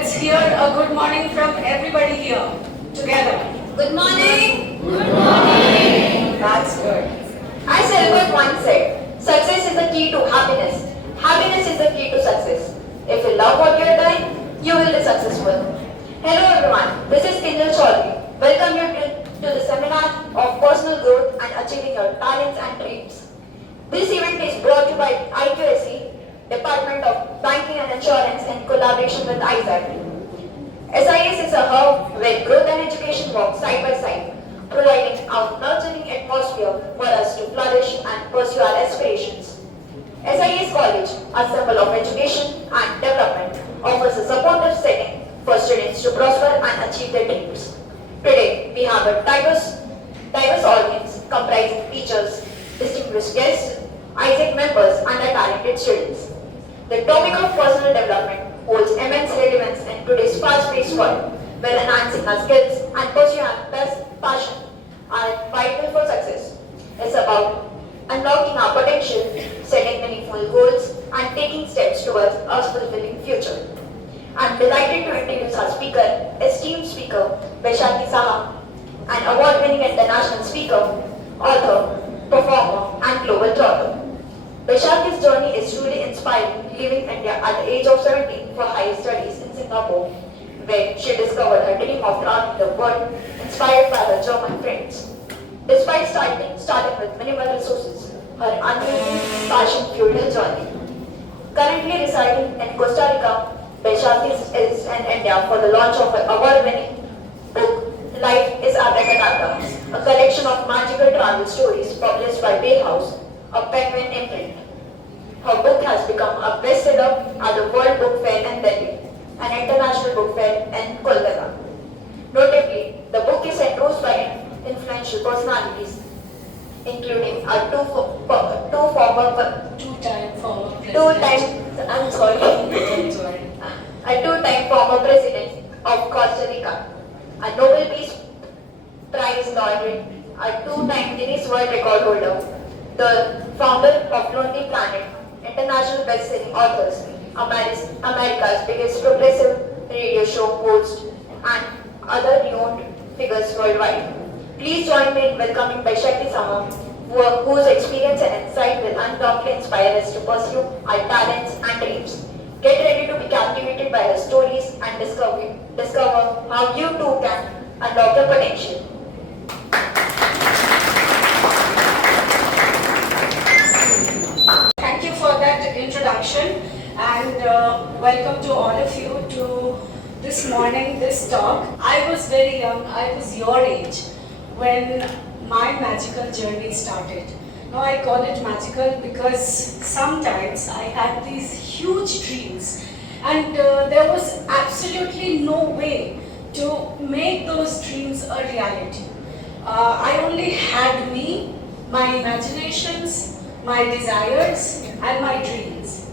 let's hear a good morning from everybody here together. Good morning. That's good. As Albert once said, success is the key to happiness. Happiness is the key to success. If you love what you're doing, you will be successful. Hello everyone, this is Kinjal Chaudhary. Welcome you to the seminar of personal growth and achieving your talents and dreams. This event is brought to you by IQSE, Department of Banking and Insurance in collaboration with ISAC. SIS is a hub where growth and education walk side by side, providing a nurturing atmosphere for us to flourish and pursue our aspirations. SIS College, a symbol of education and development, offers a supportive setting for students to prosper and achieve their dreams. Today, we have a diverse audience comprising teachers, distinguished guests, ISAC members, and our talented students. The topic of personal development holds immense relevance in today's fast-paced world, where enhancing our skills and pursuing our best passion are vital for success. It's about unlocking our potential, setting meaningful goals, and taking steps towards a fulfilling future. I'm delighted to introduce our speaker, esteemed speaker, Vaishakhi Saha, an award-winning international speaker, author, performer, and global talker. Vaishakhi's journey is truly inspiring, leaving India at the age of 17 for higher studies in Singapore, where she discovered her dream of traveling the world, inspired by her German friends. Despite starting with minimal resources, her unwavering passion fueled her journey. Currently residing in Costa Rica, Vaishakhi is in India for the launch of her award-winning book, Life is Abracadabra, a collection of magical travel stories published by Bay House, a Penguin imprint. Her book has become a bestseller at the World Book Fair in Delhi, an international book fair in Kolkata. Notably, the book is endorsed by influential personalities, including a two-time former president of Costa Rica, a Nobel Peace Prize laureate, a two-time Guinness World Record holder, the founder of Lonely Planet, international best-selling authors, America's biggest progressive radio show host, and other renowned figures worldwide. Please join me in welcoming Vaishakhi Saha, whose experience and insight will undoubtedly inspire us to pursue our talents and dreams. Get ready to be captivated by her stories and discover how you too can unlock your potential. Thank you for that introduction, and welcome to all of you to this morning, this talk. I was very young, I was your age when my magical journey started. Now I call it magical because sometimes I had these huge dreams and there was absolutely no way to make those dreams a reality. I only had me, my imaginations, my desires, and my dreams.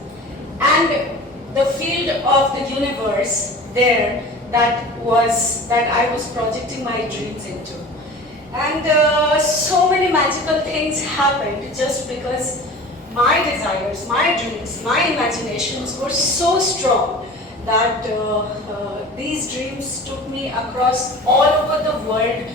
And the field of the universe there that I was projecting my dreams into. And so many magical things happened just because my desires, my dreams, my imaginations were so strong that these dreams took me across all over the world,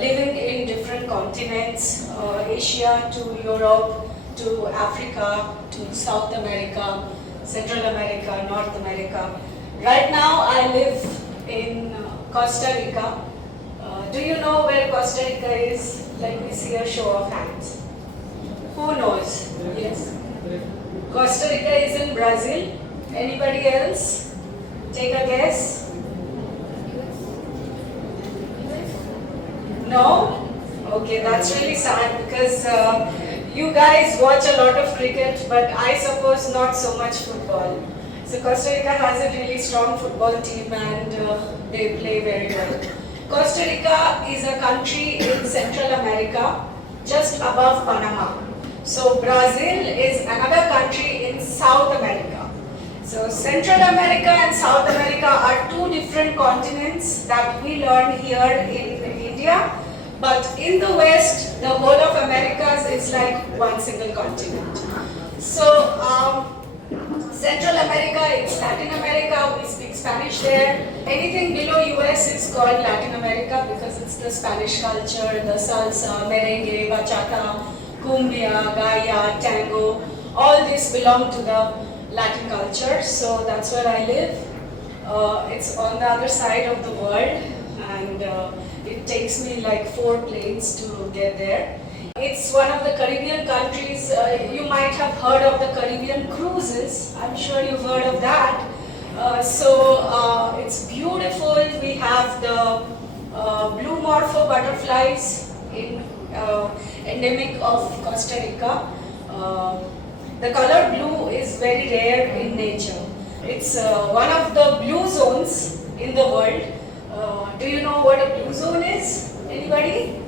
living in different continents, Asia to Europe, to Africa, to South America, Central America, North America. Right now I live in Costa Rica. Do you know where Costa Rica is? Let me see a show of hands. Who knows? Yes. Costa Rica is in Brazil. Anybody else? Take a guess. No? Okay, that's really sad because you guys watch a lot of cricket, but I suppose not so much football. So Costa Rica has a really strong football team and they play very well. Costa Rica is a country in Central America, just above Panama. So Brazil is another country in South America. So Central America and South America are two different continents that we learn here in India. But in the West, the whole of Americas is like one single continent. So Central America, it's Latin America, we speak Spanish there. Anything below US is called Latin America because it's the Spanish culture, the salsa, merengue, bachata, cumbia, gaya, tango. All these belong to the Latin culture, so that's where I live. It's on the other side of the world, and it takes me like 4 planes to get there. It's one of the Caribbean countries. You might have heard of the Caribbean cruises. I'm sure you've heard of that. It's beautiful. We have the blue morpho butterflies endemic of Costa Rica. The color blue is very rare in nature. It's one of the blue zones in the world. Do you know what a blue zone is? Anybody?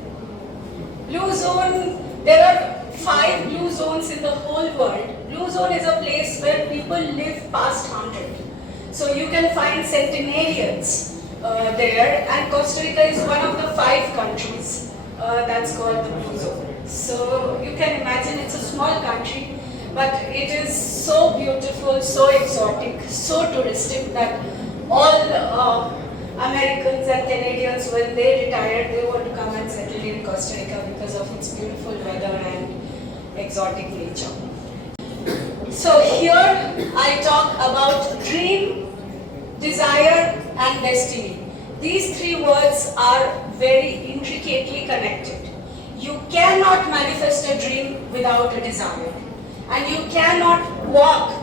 Blue zone, there are 5 blue zones in the whole world. Blue zone is a place where people live past 100. So you can find centenarians there, and Costa Rica is one of the 5 countries that's called the blue zone. So you can imagine it's a small country, but it is so beautiful, so exotic, so touristic that all Americans and Canadians, when they retire, they want to come and settle in Costa Rica because of its beautiful weather and exotic nature. So here I talk about dream, desire and destiny. These 3 words are very intricately connected. You cannot manifest a dream without a desire, and you cannot walk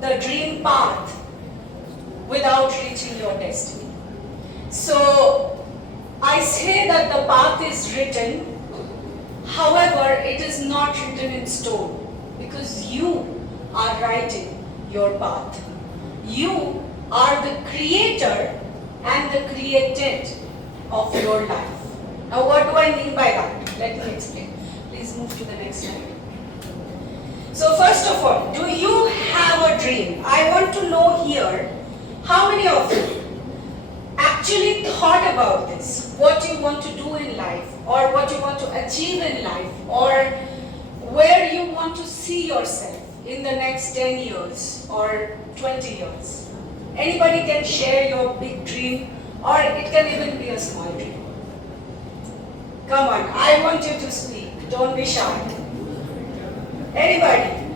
the dream path without reaching your destiny. So I say that the path is written, however, it is not written in stone because you are writing your path. You are the creator and the created of your life. Now, what do I mean by that? Let me explain. Please move to the next slide. So, first of all, do you have a dream? I want to know here, how many of you actually thought about this, what you want to do in life, or what you want to achieve in life, or where you want to see yourself in the next 10 years or 20 years. Anybody can share your big dream, or it can even be a small dream. Come on, I want you to speak, don't be shy. Anybody?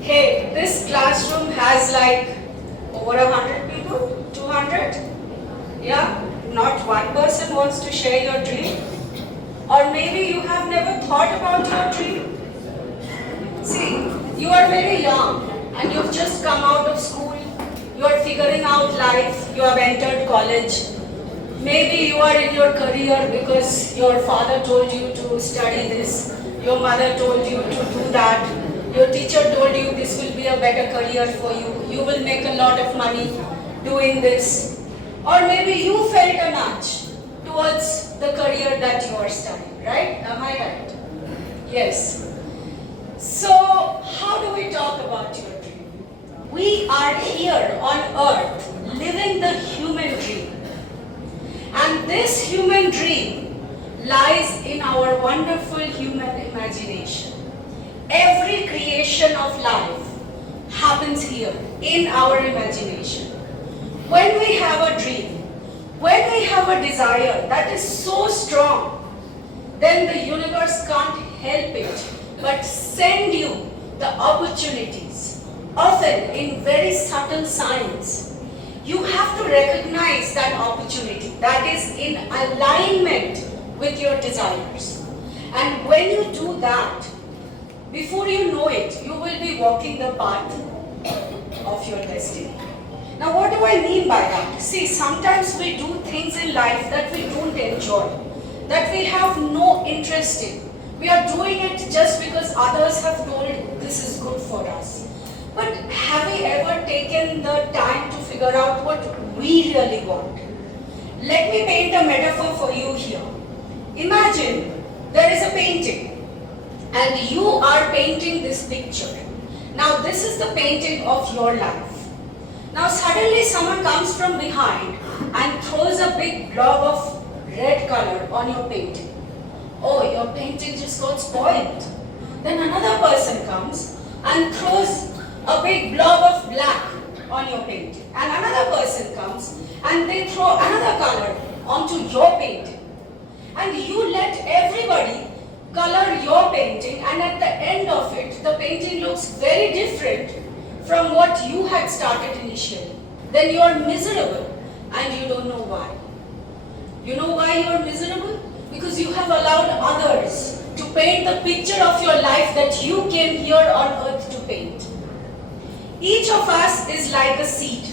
Hey, this classroom has like over 100 people, 200? Yeah? Not one person wants to share your dream? Or maybe you have never thought about your dream? See, you are very young and you've just come out of school, you are figuring out life, you have entered college. Maybe you are in your career because your father told you to study this, your mother told you to do that. Your teacher told you this will be a better career for you. You will make a lot of money doing this. Or maybe you felt a nudge towards the career that you are studying, right? Am I right? Yes. So, how do we talk about your dream? We are here on earth living the human dream. And this human dream lies in our wonderful human imagination. Every creation of life happens here in our imagination. When we have a dream, when we have a desire that is so strong, then the universe can't help it but send you the opportunities, often in very subtle signs. You have to recognize that opportunity that is in alignment with your desires. And when you do that, before you know it, you will be walking the path of your destiny. Now, what do I mean by that? See, sometimes we do things in life that we don't enjoy, that we have no interest in. We are doing it just because others have told this is good for us. But have we ever taken the time to figure out what we really want? Let me paint a metaphor for you here. Imagine there is a painting and you are painting this picture. Now this is the painting of your life. Now suddenly someone comes from behind and throws a big blob of red color on your painting. Oh, your painting just got spoiled. Then another person comes and throws a big blob of black on your painting. And another person comes and they throw another color onto your painting. And you let everybody color your painting, and at the end of it, the painting looks very different from what you had started initially. Then you are miserable and you don't know why. You know why you are miserable? Because you have allowed others to paint the picture of your life that you came here on earth to paint. Each of us is like a seed.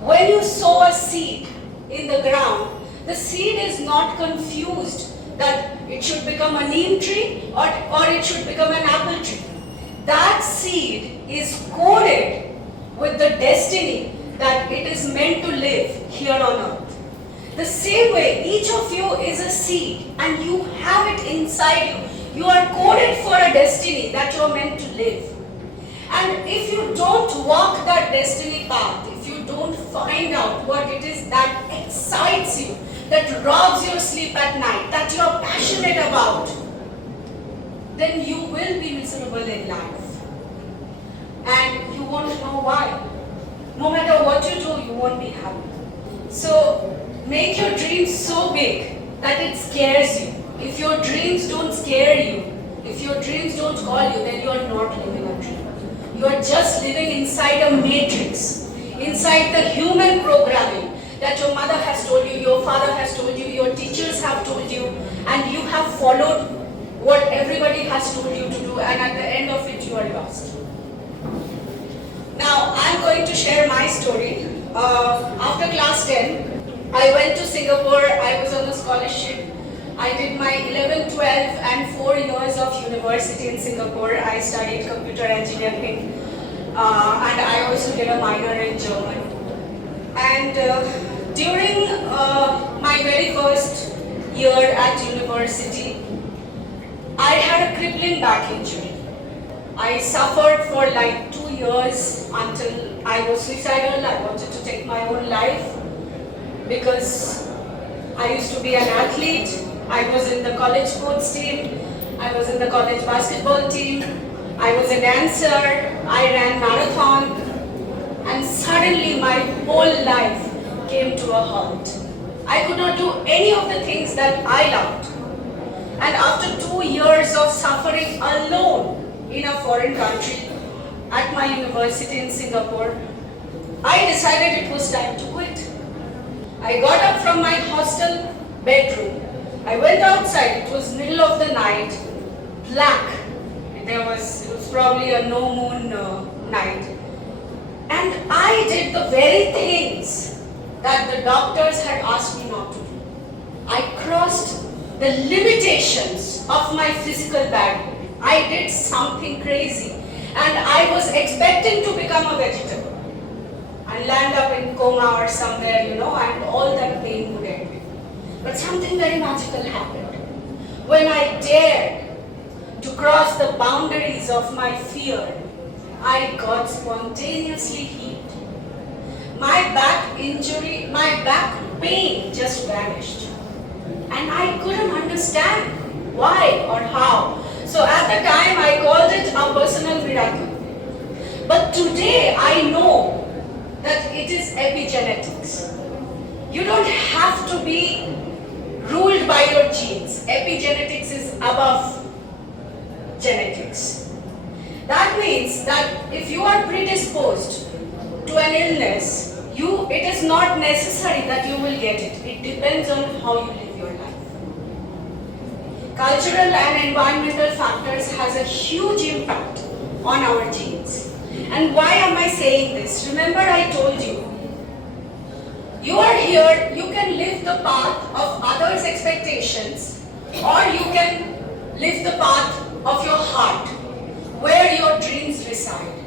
When you sow a seed in the ground, the seed is not confused that it should become a neem tree or it should become an apple tree. That seed is coded with the destiny that it is meant to live here on earth. The same way, each of you is a seed and you have it inside you. You are coded for a destiny that you are meant to live. And if you don't walk that destiny path, if you don't find out what it is that excites you, that robs your sleep at night, that you are passionate about, then you will be miserable in life. And you won't know why. No matter what you do, you won't be happy. So make your dreams so big that it scares you. If your dreams don't scare you, if your dreams don't call you, then you are not living a dream. You are just living inside a matrix, inside the human programming that your mother has told you, your father has told you, your teachers have told you, and you have followed what everybody has told you to do, and at the end of it, you are lost. Now, I'm going to share my story. After class 10, I went to Singapore. I was on a scholarship. I did my 11, 12 and 4 years of university in Singapore. I studied computer engineering and I also did a minor in German. And during my very first year at university, I had a crippling back injury. I suffered for like 2 years until I was suicidal. I wanted to take my own life because I used to be an athlete. I was in the college sports team. I was in the college basketball team. I was a dancer. I ran marathon. And suddenly my whole life came to a halt. I could not do any of the things that I loved. And after 2 years of suffering alone in a foreign country at my university in Singapore, I decided it was time to quit. I got up from my hostel bedroom. I went outside. It was middle of the night, black. It was probably a no moon night. And I did the very things that the doctors had asked me not to do. I crossed the limitations of my physical body. I did something crazy. And I was expecting to become a vegetable and land up in coma or somewhere, and all that pain would end. But something very magical happened. When I dared to cross the boundaries of my fear, I got spontaneously healed. My back injury, my back pain just vanished. And I couldn't understand why or how. So at the time I called it a personal miracle. But today I know that it is epigenetics. You don't have to be ruled by your genes. Epigenetics is above genetics. That means that if you are predisposed to an illness, it is not necessary that you will get it. It depends on how you live your life. Cultural and environmental factors has a huge impact on our genes. And why am I saying this? Remember I told you, you are here, you can live the path of others' expectations, or you can live the path of your heart, where your dreams reside.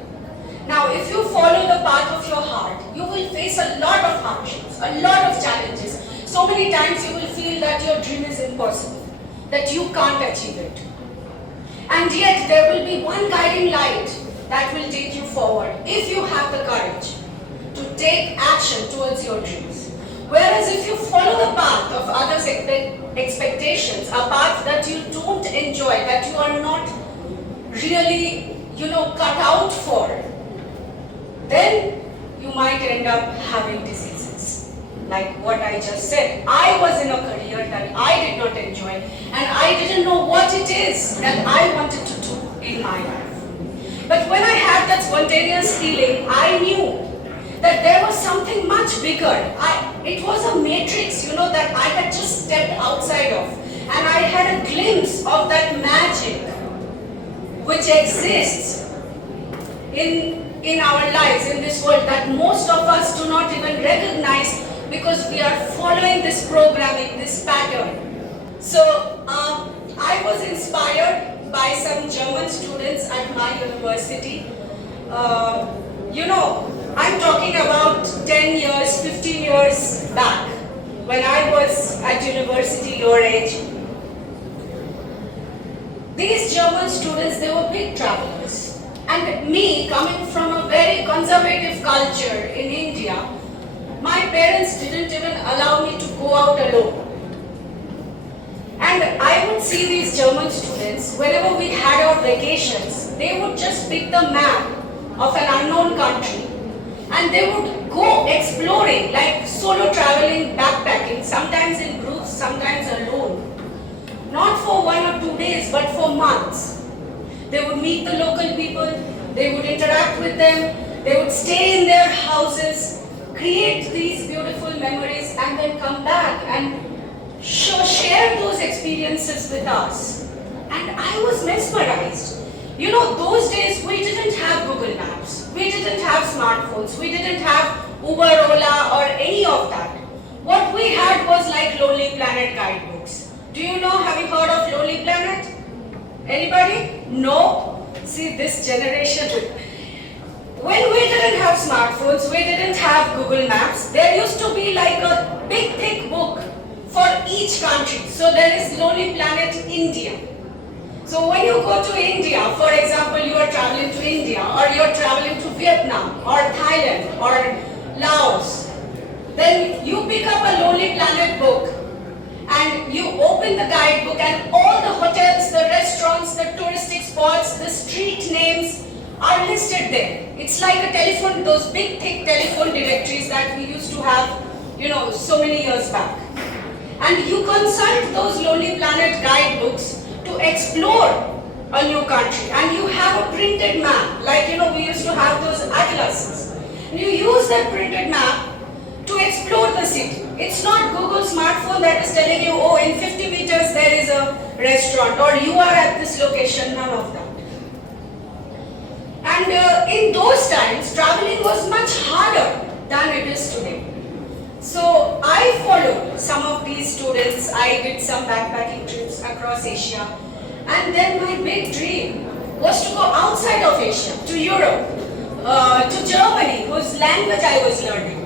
Now, if you follow the path of your heart, you will face a lot of hardships, a lot of challenges. So many times you will feel that your dream is impossible, that you can't achieve it. And yet, there will be one guiding light that will take you forward if you have the courage to take action towards your dreams. Whereas if you follow the path of others' expectations, a path that you don't enjoy, that you are not really, cut out for, then you might end up having diseases. Like what I just said. I was in a career that I did not enjoy, and I didn't know what it is that I wanted to do in my life. But when I had that spontaneous feeling, I knew that there was something much bigger. It was a matrix, that I had just stepped outside of. And I had a glimpse of that magic which exists in our lives, in this world, that most of us do not even recognize because we are following this programming, this pattern. So I was inspired by some German students at my university. I'm talking about 10 years, 15 years back, when I was at university, your age. These German students, they were big travelers. And me, coming from a very conservative culture in India, my parents didn't even allow me to go out alone. And I would see these German students, whenever we had our vacations, they would just pick the map of an unknown country and they would go exploring, like solo traveling, backpacking, sometimes in groups, sometimes alone. Not for 1 or 2 days, but for months. They would meet the local people, they would interact with them, they would stay in their houses, create these beautiful memories, and then come back and share those experiences with us. And I was mesmerized. Those days we didn't have Google Maps, we didn't have smartphones, we didn't have Uber, Ola, or any of that. What we had was like Lonely Planet guidebooks. Do you know, have you heard of Lonely Planet? Anybody? No? See, this generation. When we didn't have smartphones, we didn't have Google Maps, there used to be like a big thick book for each country. So there is Lonely Planet India. So when you go to India, for example, you are traveling to India, or you are traveling to Vietnam, or Thailand, or Laos, then you pick up a Lonely Planet book and you open the guidebook and all the hotels, the restaurants, the touristic spots, the street names are listed there. It's like a telephone, those big thick telephone directories that we used to have, so many years back. And you consult those Lonely Planet guidebooks to explore a new country, and you have a printed map, like we used to have those atlases. And you use that printed map to explore the city. It's not Google smartphone that is telling you, oh, in 50 meters there is a restaurant, or you are at this location, none of that. And in those times, traveling was much harder than it is today. So I followed some of these students. I did some backpacking trips across Asia. And then my big dream was to go outside of Asia, to Europe, to Germany, whose language I was learning.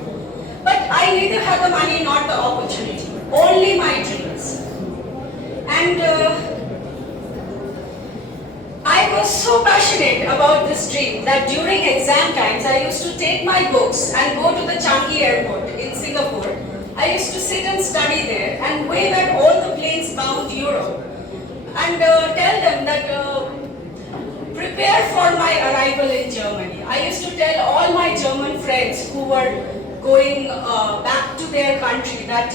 But I neither had the money nor the opportunity, only my dreams. And I was so passionate about this dream that during exam times, I used to take my books and go to the Changi airport in Singapore. I used to sit and study there and wave at all the planes bound Europe and tell them that prepare for my arrival in Germany. I used to tell all my German friends who were going back to their country that,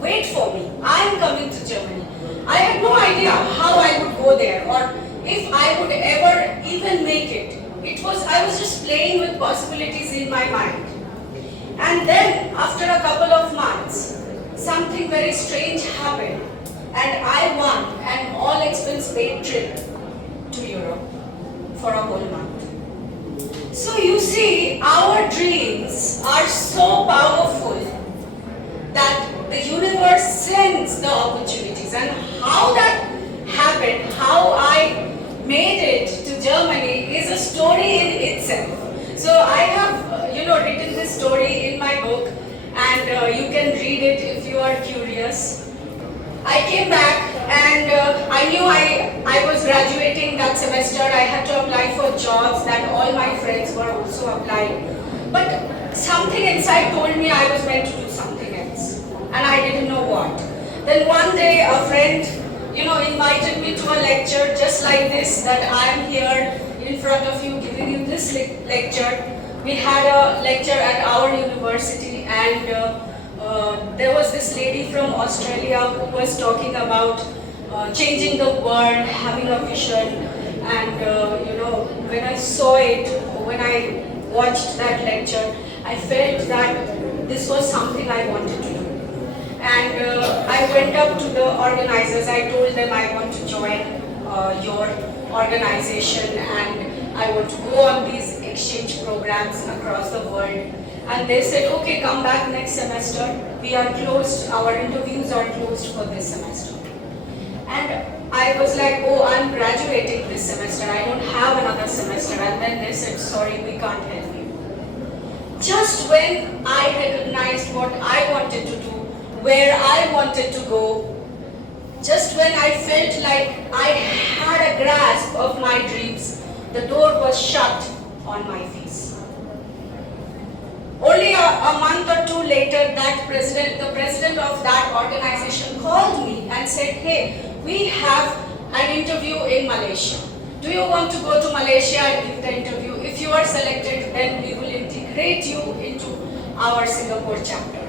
wait for me, I am coming to Germany. I had no idea how I would go there or if I would ever even make it. I was just playing with possibilities in my mind. And then, after a couple of months, something very strange happened. And I won an all-expense paid trip to Europe for a whole month. So you see, our dreams are so powerful that the universe sends the opportunities. And how that happened, how I made it to Germany is a story in itself. So I have, written this story in my book, and you can read it if you are curious. I came back and I knew I was graduating that semester. I had to apply for jobs that all my friends were also applying. But something inside told me I was meant to do something else, and I didn't know what. Then one day a friend, invited me to a lecture just like this, that I am here in front of you giving you this lecture. we had a lecture at our university, and there was this lady from Australia who was talking about changing the world, having a vision, and when I saw it, when I watched that lecture, I felt that this was something I wanted to do. And I went up to the organizers. I told them I want to join your organization and I want to go on these exchange programs across the world. And they said, okay, come back next semester. We are closed, our interviews are closed for this semester. And I was like, oh, I'm graduating this semester, I don't have another semester. And then they said, sorry, we can't help you. Just when I recognized what I wanted to do, where I wanted to go, just when I felt like I had a grasp of my dreams, the door was shut on my face. Only a month or two later, the president of that organization called me and said, hey, we have an interview in Malaysia. Do you want to go to Malaysia and give the interview? If you are selected, then we will integrate you into our Singapore chapter.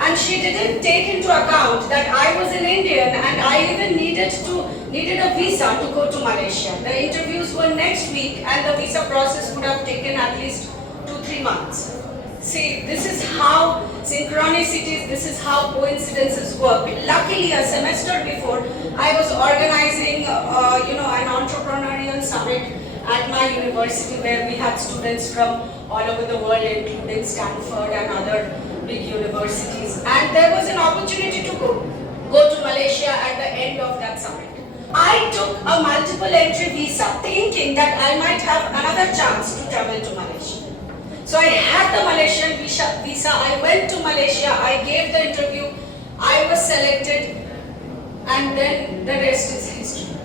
And she didn't take into account that I was an Indian and I even needed a visa to go to Malaysia. The interviews were next week and the visa process would have taken at least 2-3 months. See, this is how synchronicities, this is how coincidences work. Luckily, a semester before, I was organizing an entrepreneurial summit at my university where we had students from all over the world, including Stanford and other big universities. And there was an opportunity to go to Malaysia at the end of that summit. I took a multiple entry visa thinking that I might have another chance to travel to Malaysia. So I had the Malaysian visa, I went to Malaysia, I gave the interview, I was selected, and then the rest is history.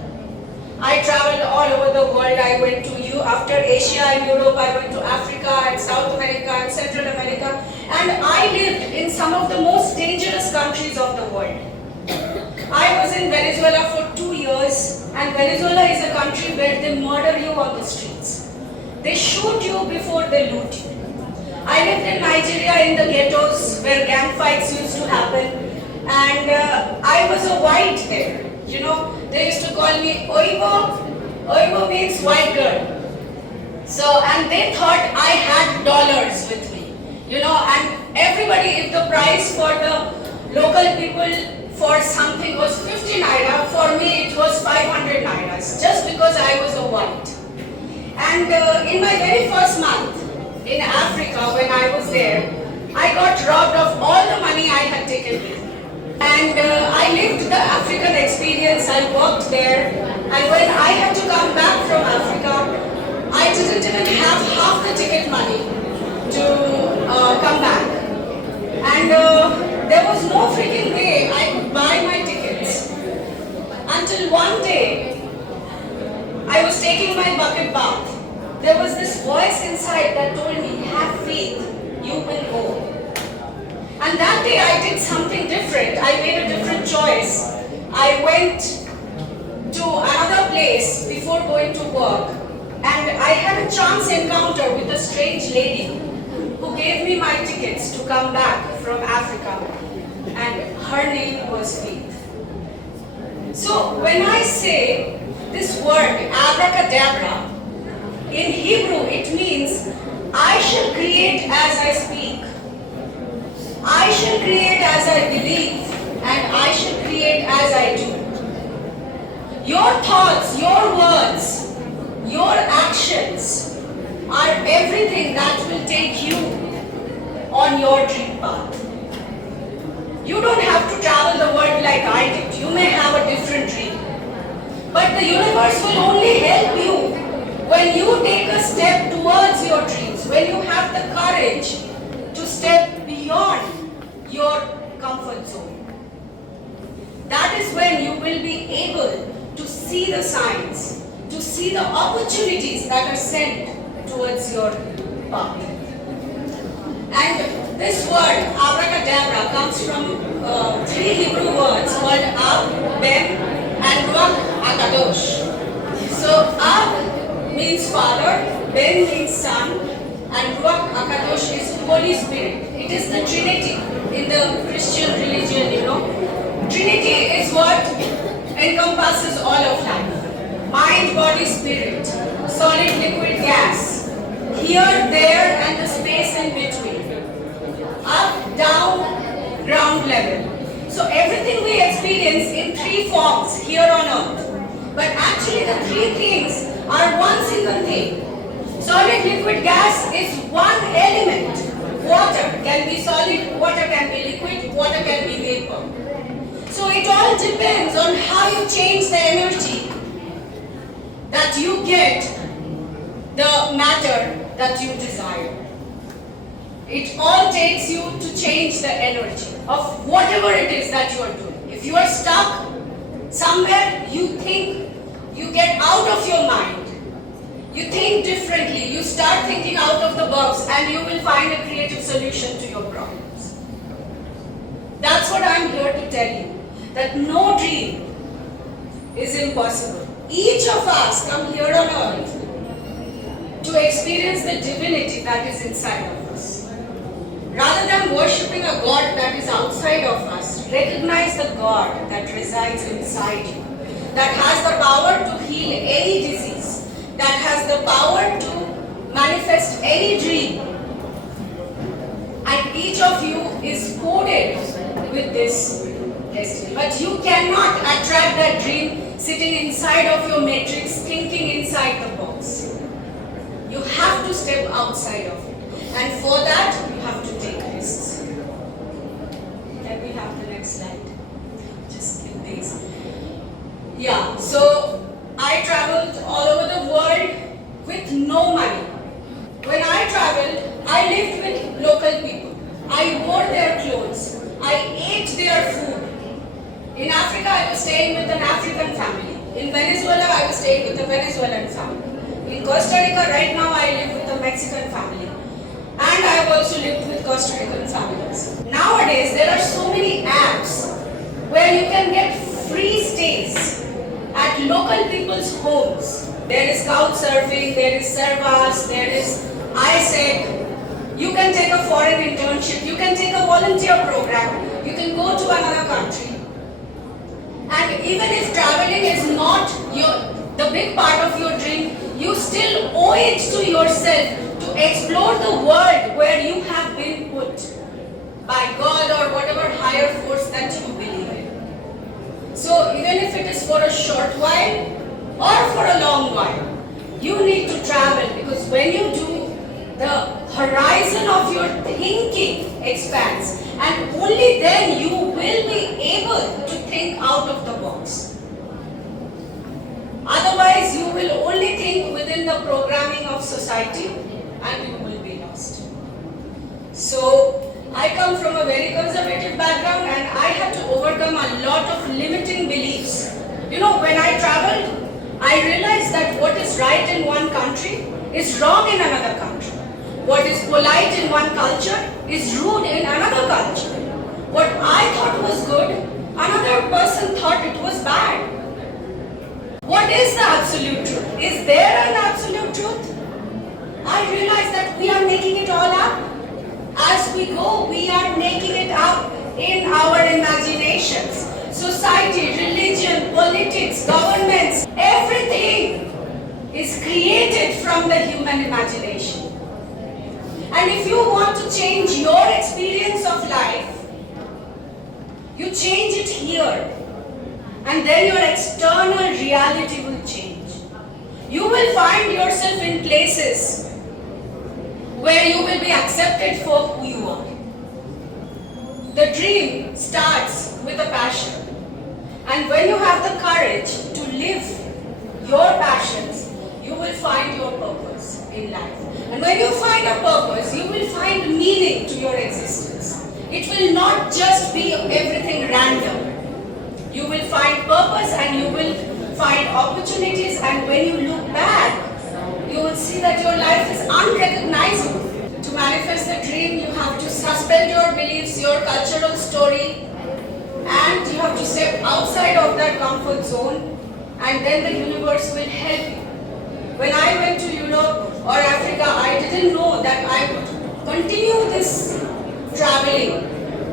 I traveled all over the world. I went to after Asia and Europe, I went to Africa and South America and Central America, and I lived in some of the most dangerous countries of the world. I was in Venezuela for 2 years, and Venezuela is a country where they murder you on the streets. They shoot you before they loot you. I lived in Nigeria in the ghettos where gang fights used to happen, and I was a white there. They used to call me Oibo. Oibo means white girl. So, and they thought I had dollars with me. And everybody, if the price for the local people for something was 50 naira, for me it was 500 nairas, just because I was a white. And in my very first month in Africa, when I was there, I got robbed of all the money I had taken with me. And I lived the African experience, I worked there, and when I had to come back from Africa, I didn't even have half the ticket money to come back. And there was no freaking way I could buy my tickets. Until one day, I was taking my bucket bath. There was this voice inside that told me, have faith, you will go. And that day I did something different. I made a different choice. I went to another place before going to work, and I had a chance encounter with a strange lady who gave me my tickets to come back from Africa, and her name was Faith. So when I say this word abracadabra, in Hebrew it means I shall create as I speak. I shall create as I believe, and I shall create as I do. Your thoughts, your words, your actions are everything that will take you on your dream path. You don't have to travel the world like I did. You may have a different dream. But the universe will only help you when you take a step towards your dreams, when you have the courage to step beyond your comfort zone. That is when you will be able to see the signs, to see the opportunities that are sent towards your path. And this word, abracadabra, comes from 3 Hebrew words called Ab, Ben, and Ruach HaKadosh. So Ab means father, Ben means son, And Ruach HaKadosh is Holy Spirit. It is the Trinity in the Christian religion, you know. Trinity is what encompasses all of life. Mind, body, spirit, solid, liquid, gas. Here, there, and the space in between. Up, down, ground level. So everything we experience in three forms here on earth. But actually the three things are one single thing. Solid, liquid, gas is one element. Water can be solid, water can be liquid, water can be vapor. So it all depends on how you change the energy that you get the matter that you desire. It all takes you to change the energy of whatever it is that you are doing. If you are stuck somewhere, you think, you get out of your mind. You think differently, you start thinking out of the box, and you will find a creative solution to your problems. That's what I'm here to tell you, that no dream is impossible. Each of us come here on earth to experience the divinity that is inside of us. Rather than worshipping a God that is outside of us, recognize the God that resides inside you, that has the power to heal any disease, that has the power to manifest any dream. And each of you is coded with this destiny. But you cannot attract that dream sitting inside of your matrix, thinking inside the box. You have to step outside of it. And for that, you have to take risks. Can we have the next slide? Just skip these. Yeah, so I traveled all over the world with no money. When I traveled, I lived with local people. I wore their clothes. I ate their food. In Africa, I was staying with an African family. In Venezuela, I was staying with a Venezuelan family. In Costa Rica, right now, I live with a Mexican family. And I have also lived with Costa Rican families. Nowadays, there are so many apps where you can get free stays at local people's homes. There is Couchsurfing, there is Servas, there is ISEC. You can take a foreign internship, you can take a volunteer program, you can go to another country. And even if traveling is not the big part of your dream, you still owe it to yourself to explore the world where you have been put by God or whatever higher force that you believe in. So even if it is for a short while or for a long while, you need to travel, because when you do, the horizon of your thinking expands, and only then you will be able to think out of the box. Otherwise, you will only think within the programming of society and you will be lost. So, I come from a very conservative background and I had to overcome a lot of limiting beliefs. You know, when I traveled, I realized that what is right in one country is wrong in another country. What is polite in one culture is rude in another culture. What I thought was good, another person thought it was bad. What is the absolute truth? Is there an absolute truth? I realized that we are making it all up. As we go, we are making it up in our imaginations. Society, religion, politics, governments, everything is created from the human imagination. And if you want to change your experience of life, you change it here. And then your external reality will change. You will find yourself in places where you will be accepted for who you are. The dream starts with a passion. And when you have the courage to live your passions, you will find your purpose in life. And when you find a purpose, you will find meaning to your existence. It will not just be everything random. You will find purpose and you will find opportunities, and when you look back, you will see that your life is unrecognizable. To manifest the dream, you have to suspend your beliefs, your cultural story, and you have to step outside of that comfort zone, and then the universe will help you. When I went to Europe or Africa, I didn't didn't know that I would continue this traveling.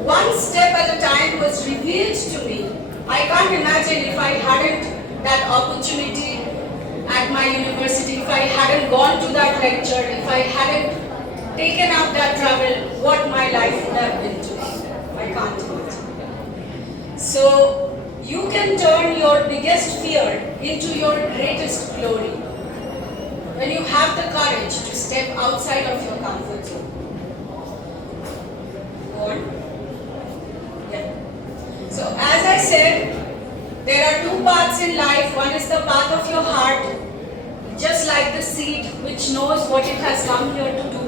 One step at a time was revealed to me. I can't imagine if I hadn't that opportunity at my university, if I hadn't gone to that lecture, if I hadn't taken up that travel, what my life would have been today. I can't imagine. So, you can turn your biggest fear into your greatest glory when you have the courage to step outside of your comfort zone. Go on. Yeah. So, as I said, there are two paths in life. One is the path of your heart, just like the seed which knows what it has come here to do.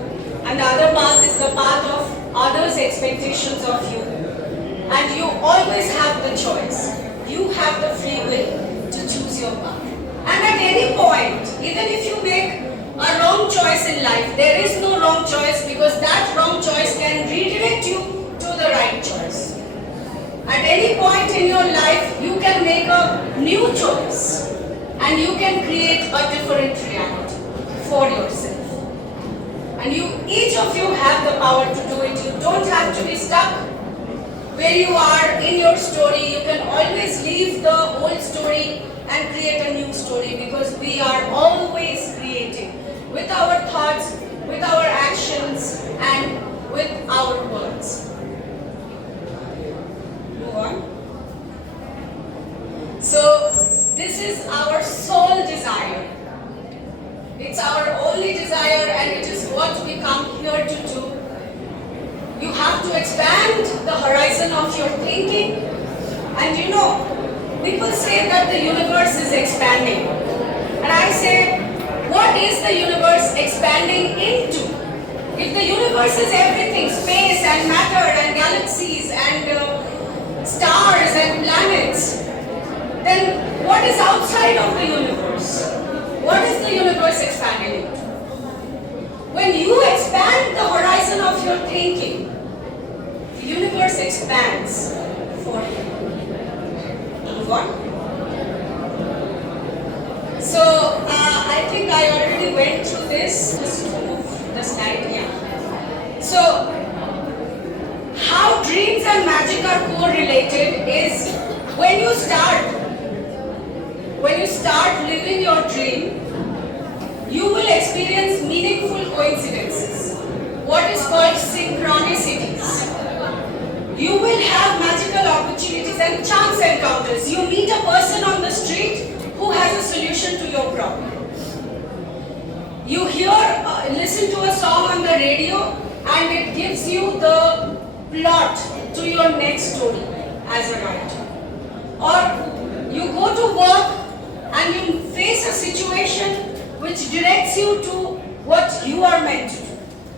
And the other path is the path of others' expectations of you. And you always have the choice. You have the free will to choose your path. And at any point, even if you make a wrong choice in life, there is no wrong choice because that wrong choice can redirect you to the right choice. At any point in your life, you can make a new choice and you can create a different reality for yourself. And each of you have the power to do it. You don't have to be stuck where you are in your story. You can always leave the old story and create a new story because we are always creating with our thoughts, with our actions, and with our words. Move on. So, this is our sole desire. It's our only desire and it is what we come here to do. You have to expand the horizon of your thinking. And you know, people say that the universe is expanding. And I say, what is the universe expanding into? If the universe is everything, space and matter and galaxies and stars and planets, then what is outside of the universe? What is the universe expanding into? When you expand the horizon of your thinking, the universe expands for you. Move on. So, I think I already went through this. Just to move the slide, yeah. So, how dreams and magic are correlated is when you start living your dream, you will experience meaningful coincidences, what is called synchronicities. You will have magical opportunities and chance encounters. You meet a person on the street who has a solution to your problem. You listen to a song on the radio and it gives you the plot to your next story as a writer. Or you go to work and you face a situation which directs you to what you are meant to do.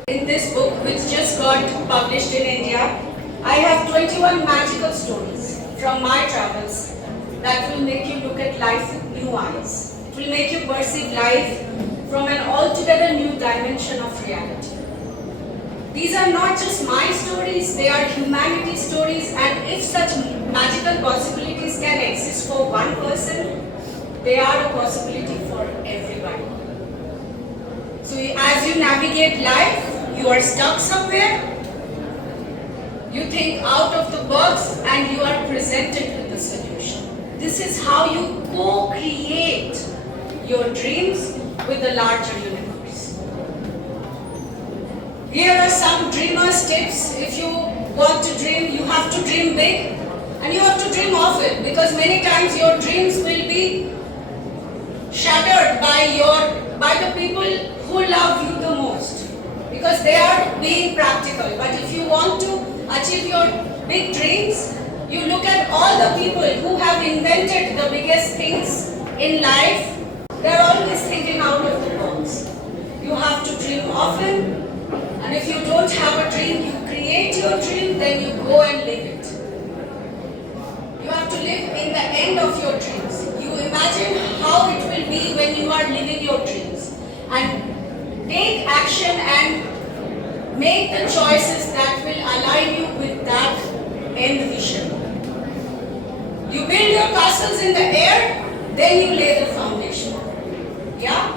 In this book, which just got published in India, I have 21 magical stories from my travels that will make you look at life with new eyes. It will make you perceive life from an altogether new dimension of reality. These are not just my stories, they are humanity stories, and if such magical possibilities can exist for one person, they are a possibility for everybody. So as you navigate life, you are stuck somewhere, you think out of the box and you are presented with a solution. This is how you co-create your dreams with the larger universe. Here are some dreamers' tips. If you want to dream, you have to dream big and you have to dream often, because many times your dreams will be shattered by the people who love you the most, because they are being practical. But if you want to achieve your big dreams, you look at all the people who have invented the biggest things in life. They are always thinking out of the box. You have to dream often, and if you don't have a dream, you create your dream, then you go and live it. You have to live in the end of your dreams. You imagine how it will be when you are living your dreams, and take action and make the choices that will align you with that end vision. You build your castles in the air, then you lay the foundation. Yeah?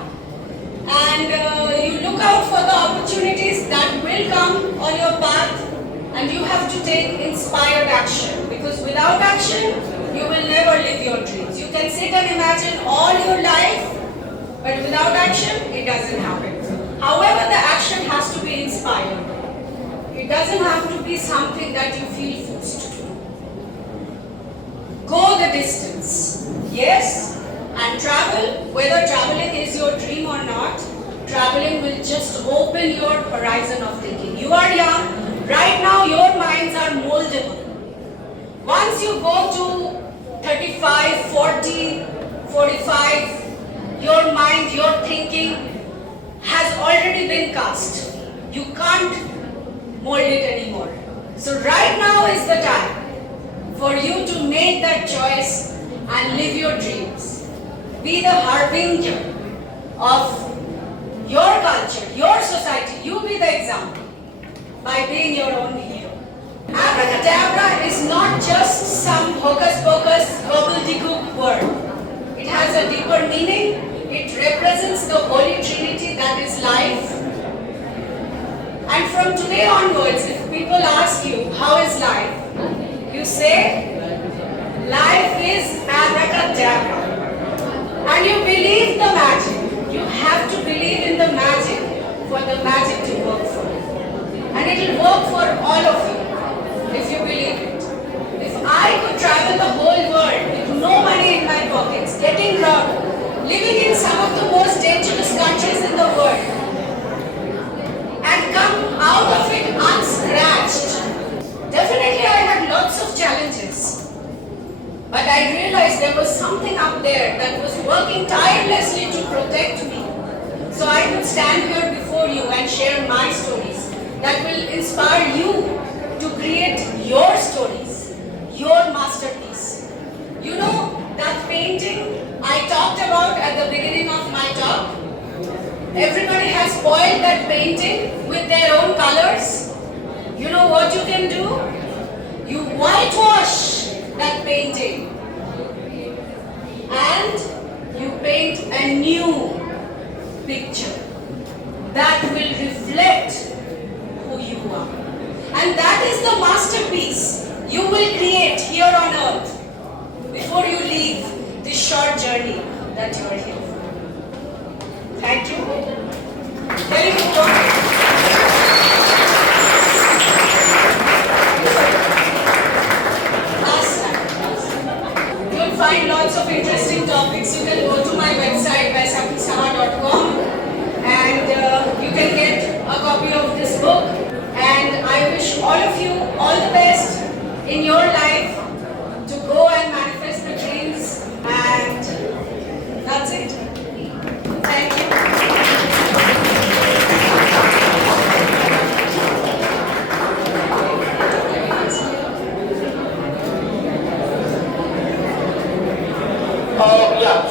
And you look out for the will come on your path and you have to take inspired action, because without action, you will never live your dreams. You can sit and imagine all your life, but without action, it doesn't happen. However, the action has to be inspired. It doesn't have to be something that you feel forced to do. Go the distance, yes, and travel. Whether traveling is your dream or not, traveling will just open your horizon of thinking. You are young, right now your minds are moldable. Once you go to 35, 40, 45, your mind, your thinking has already been cast. You can't mold it anymore. So right now is the time for you to make that choice and live your dreams. Be the harbinger of your culture, your society. You be the example by being your own hero. Abracadabra is not just some hocus pocus gobbledygook word. It has a deeper meaning. It represents the Holy Trinity that is life. And from today onwards, if people ask you, how is life? You say, life is abracadabra. And you believe the magic. You have to believe in the magic for the magic to work for you. And it will work for all of you if you believe it. If I could travel the whole world with no money in my pockets, getting robbed, living in some of the most dangerous countries in the world, and come out of it unscratched. Definitely I had lots of challenges, but I realized there was something up there that was working tirelessly to protect me. So I could stand here before you and share my stories that will inspire you to create your stories, your masterpiece. You know, that painting I talked about at the beginning of my talk, everybody has spoiled that painting with their own colors. You know what you can do? You whitewash that painting and you paint a new picture that will reflect who you are. And that is the masterpiece you will create here on earth before you leave this short journey that you are here for. Thank you. Very good talk. You'll find lots of interesting topics. You can go to my website vaisakisaha.com and you can get a copy of this book. And I wish all of you all the best in your life to go and manifest the dreams, and that's it. Thank you.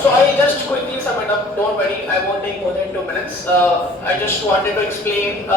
So I just quickly sum it up. Don't worry, I won't take more than 2 minutes. I just wanted to explain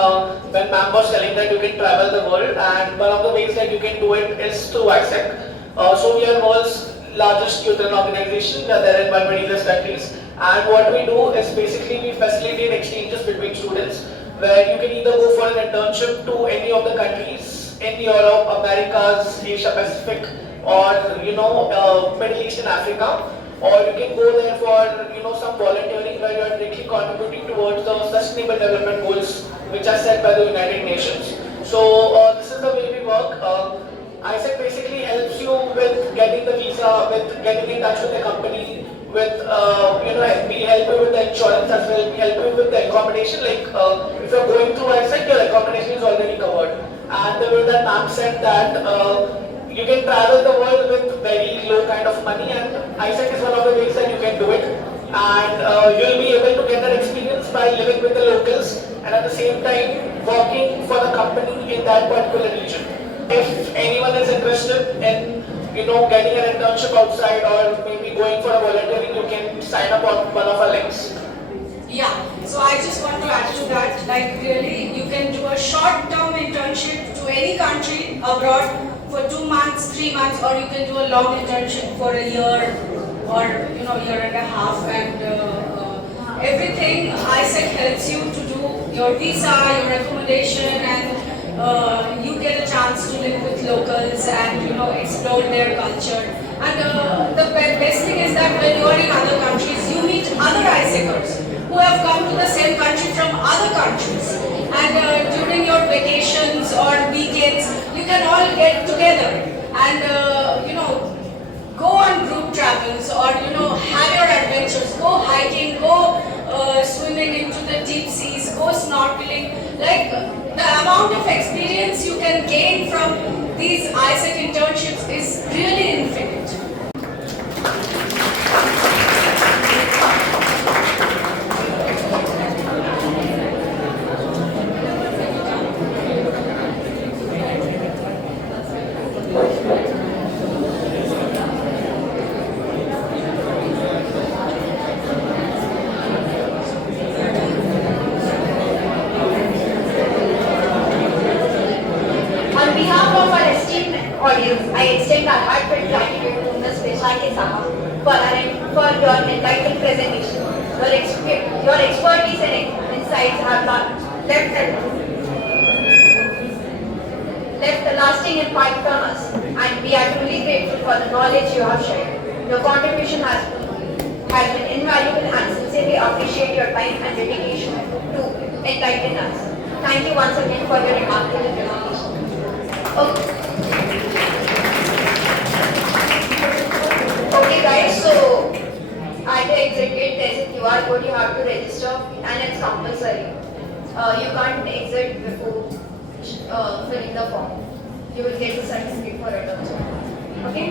when ma'am was telling that you can travel the world, and one of the ways that you can do it is through ISEC. So we are world's largest tutoring organization. We are there in 120 plus countries, and what we do is basically we facilitate exchanges between students, where you can either go for an internship to any of the countries in Europe, Americas, Asia Pacific, or Middle East and Africa. Or you can go there for some volunteering where you are directly contributing towards the Sustainable Development Goals which are set by the United Nations. So this is the way we work. ISEC basically helps you with getting the visa, with getting in touch with the company, with we help you with the insurance as well. We help you with the accommodation. Like if you're going through ISEC, your accommodation is already covered. And the way that ma'am said that. You can travel the world with very low kind of money, and ISEC is one of the ways that you can do it. And you'll be able to get that experience by living with the locals and at the same time working for the company in that particular region. If anyone is interested in getting an internship outside or maybe going for a volunteering, you can sign up on one of our links. Yeah, so I just want to add to that, like really you can do a short-term internship to any country abroad for 2 months, 3 months, or you can do a long internship for a year or year and a half, and everything ISEC helps you to do your visa, your accommodation, and you get a chance to live with locals and explore their culture. And the best thing is that when you are in other countries, you meet other ISECers who have come to the same country from other countries. And during your vacations or weekends, you can all get together and go on group travels or have your adventures. Go hiking, go swimming into the deep seas, go snorkeling. Like the amount of experience you can gain from these ISEC internships is really infinite. On behalf of our esteemed audience, I extend our heartfelt gratitude to Ms. Vishaki Saha for your enlightened presentation. Your expertise and insights have left a lasting impact from us, and we are truly grateful for the knowledge you have shared. Your contribution has been invaluable, and sincerely appreciate your time and dedication to enlighten us. Thank you once again for your remarkable presentation. Okay guys, so at the exit gate there is a QR code you have to register and it's compulsory. You can't exit before filling the form. You will get the certificate for it also. Okay?